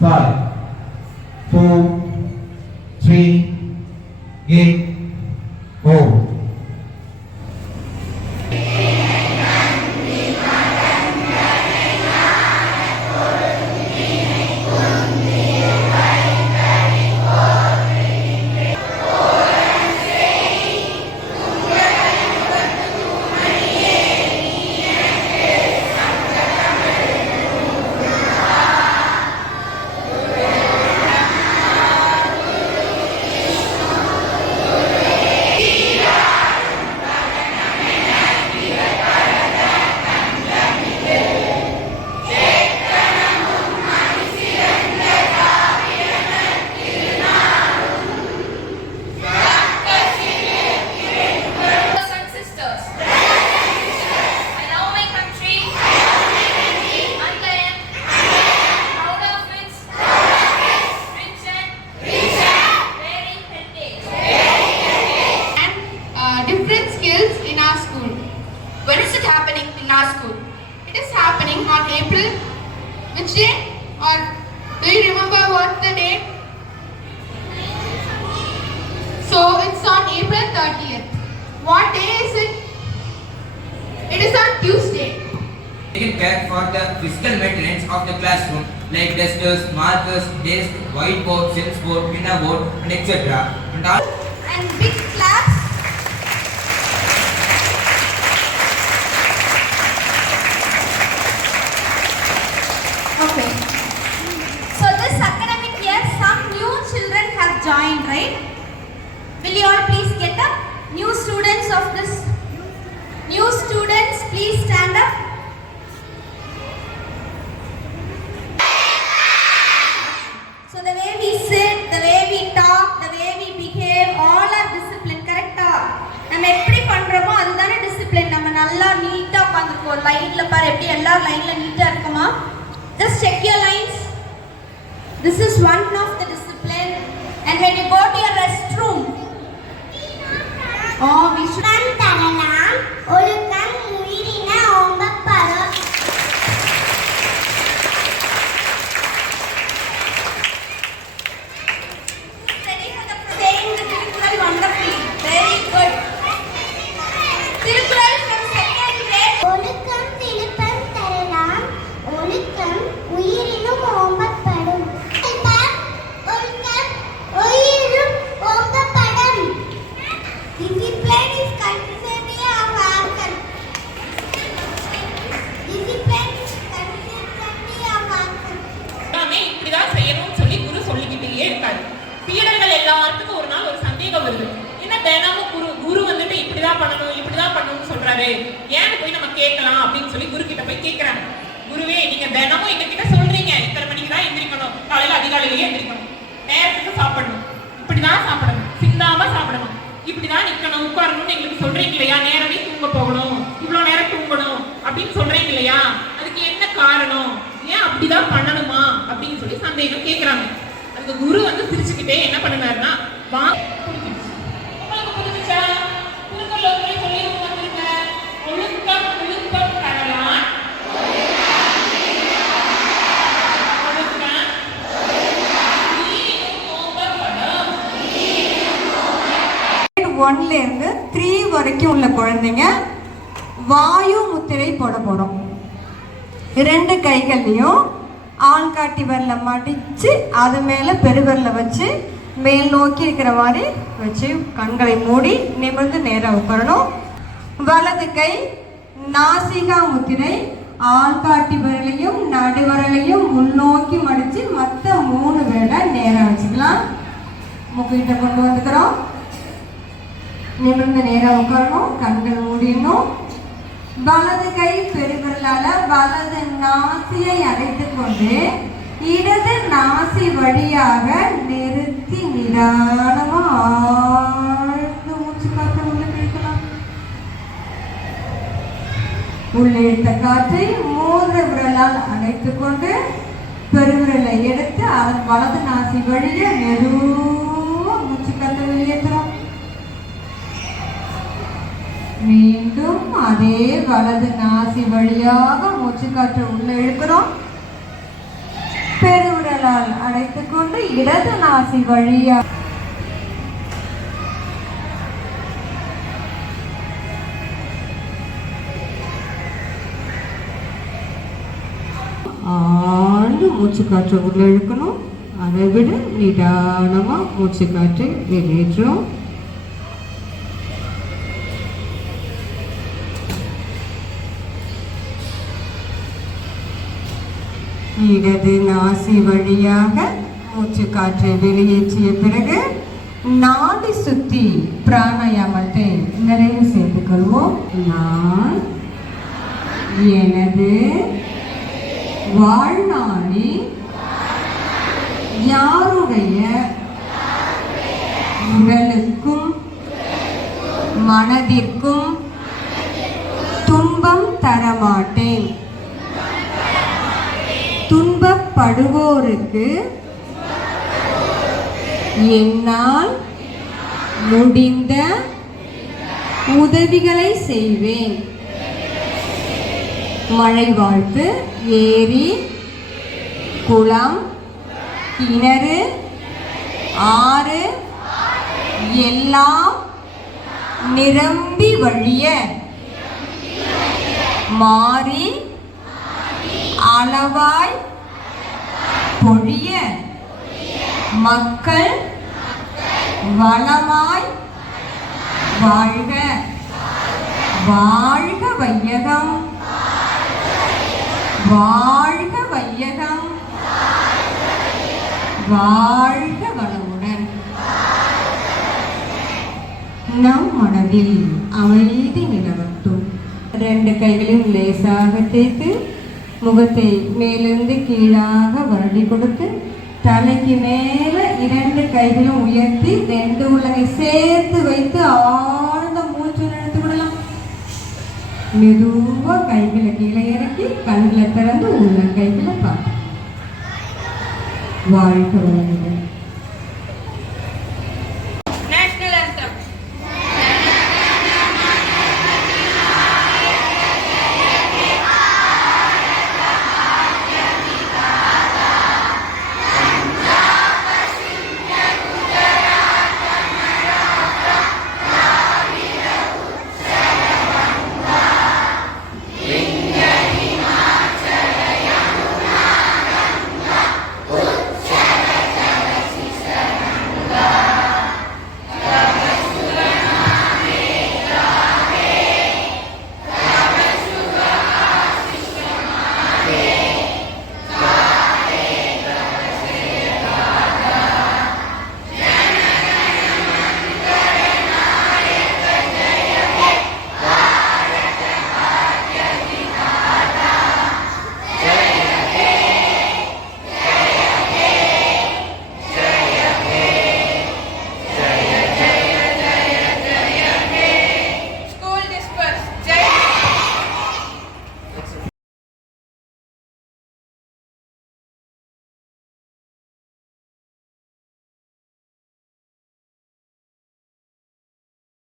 5, 4, 3, 8, go. When is it happening in our school? It is happening on April. Which day? Or do you remember what the date? So it's on April 30th. What day is it? It is on Tuesday. Taken care for the physical maintenance of the classroom like dusters, markers, desk, whiteboard, sense board, pinna board, and etc. And big claps. Okay. So this academic year, some new children have joined, right? Will you all please get up? New students of this. New students, please stand up. So the way we sit, the way we talk, the way we behave, all are discipline, correct? நம்ம எப்படி பண்றோமோ அதுதானே discipline. நம்ம நல்லா நீட்டா உட்கார்ந்திருக்கோம். லைன்ல பாரு எப்படி எல்லாரும் லைன்ல நீட்டா இருக்குமா? Just check your lines. This is one of the discipline. And when you go to your restroom, we should தரலாம். ஒழுக்கம் உயிரின ஓம்பப்படும். Ready for the saying the Tirukkural wonderfully. Very good. Tirukkural from second grade. ஒழுக்கம் விழுப்பம் தரலாம். ஒழுக்கம் உயிரினும் ஓம்பப்படும். ஒழுக்கம் உயிரும் ஓம்பப்படும். Discipline is consistency of action. Discipline is consistency of action. எல்லாமே இப்படிதான் செய்யணும்னு சொல்லி குரு சொல்லிக்கிட்டே இருக்காரு. சீடர்கள் எல்லாத்துக்கும் ஒரு நாள் ஒரு சந்தேகம் வருது. என்ன தினமும் குரு வந்துட்டு இப்படிதான் பண்ணணும்னு சொல்றாரு, ஏன்னு போய் நம்ம கேட்கலாம் அப்படின்னு சொல்லி குரு கிட்ட போய் கேட்கிறாங்க. குருவே, நீங்க தினமும் எங்க கிட்ட சொல்றீங்க இத்தனை மணிக்கு தான் எந்திரிக்கணும், காலையில அதிகாலையிலேயே எந்திரிக்கணும், நேரத்துக்கு சாப்பிடணும், இப்படிதான் சாப்பிடணும், சிந்தாம சாப்பிடணும், இப்படிதான் நிக்கணும் உட்காரணும்னு எங்களுக்கு சொல்றீங்க இல்லையா, நேரமே தூங்க போகணும், இவ்வளவு நேரம் தூங்கணும் அப்படின்னு சொல்றீங்க இல்லையா, அதுக்கு என்ன காரணம், ஏன் அப்படிதான் பண்ணணுமா அப்படின்னு சொல்லி சந்தேகம் கேட்கிறாங்க. அதுக்கு குரு வந்து சிரிச்சுக்கிட்டே என்ன பண்ணுனாருன்னா, உங்களுக்கு புரிஞ்சுச்சா? திருக்குறள் ஒரு சொல்லி வந்திருக்க, ஒழுக்கம் விழுப்பம் தரலாம். ஒன்ல இருந்து 3 வரைக்கும் உள்ள குழந்தைங்க வாயு முத்திரை போட போறோம். 2 கைகள்லையும் ஆள்காட்டி விரல மடிச்சு அது மேல பெருவிரல வச்சு மேல் நோக்கி இருக்கிற மாதிரி வச்சு கண்களை மூடி நிமிர்ந்து நேரா உட்காரணும். வலது கை நாசிகா முத்திரை, ஆள்காட்டி விரலையும் நடுவரலையும் உள்நோக்கி மடிச்சு மற்ற 3 விரலை நேரா வச்சுக்கலாம். முக்கிட்ட கொண்டு வந்துக்கிறோம். நிமிர்ந்து நேரா உட்காரணும், கண்கள் மூடிடணும். வலது கை பெருவிரலால வலது நாசியை அடைத்துக் கொண்டு இடது நாசி வழியாக நிறுத்தி நிதானமா ஆழ்ந்து மூச்சு காற்றை உள்ள இழுக்கலாம். உள்ள இழுத்த காற்றை 3 விரலால் அடைத்துக் கொண்டு பெருவிரலை எடுத்து அதன் வலது நாசி வழிய மெதுவா மூச்சு காற்றை வெளியேற்றுறோம். மீண்டும் அதே வலது நாசி வழியாக மூச்சு காற்று உள்ள இழுக்கிறோம். பெருவிரல் விரலால் அடைத்துக்கொண்டு இடது நாசி வழியா ஆழ்ந்து மூச்சு காற்றை உள்ள இழுக்கணும். அதை விட நிதானமாக மூச்சு காற்றை வெளியேற்றும். இடது நாசி வழியாக மூச்சு காற்றை வெளியேற்றிய பிறகு நாடி சுத்தி பிராணாயாமத்தை நிறைவு செய்து கொள்வோம். நான் எனது வாழ்நாளில் யாருடைய உடலுக்கும் மனதிற்கும் துன்பம் தரமாட்டேன். துன்பப்படுவோருக்கு என்னால் முடிந்த உதவிகளை செய்வேன். மழை வாழ்த்து. ஏரி, குளம், கிணறு, ஆறு எல்லாம் நிரம்பி வழிய மாறி அளவாய் பொழிய மக்கள் வளமாய் வாழ்க. வாழ்க வையகம், வாழ்க வையகம், வாழ்க வளமுடன். நம் மனதில் அமைதி நிலவட்டும். 2 கைகளையும் லேசாக தேய்த்து முகத்தை மேலிருந்து கீழாக வருடி கொடுத்து தலைக்கு மேல 2 கைகளும் உயர்த்தி 2 உள்ளங்கை சேர்த்து வைத்து ஆழ்ந்த மூச்சு எடுத்து விடலாம். மெதுவா கைகளை கீழே இறக்கி கண்களை திறந்து உள்ள கைகளை பார்த்து வாழ்க்கை வளமுடன்.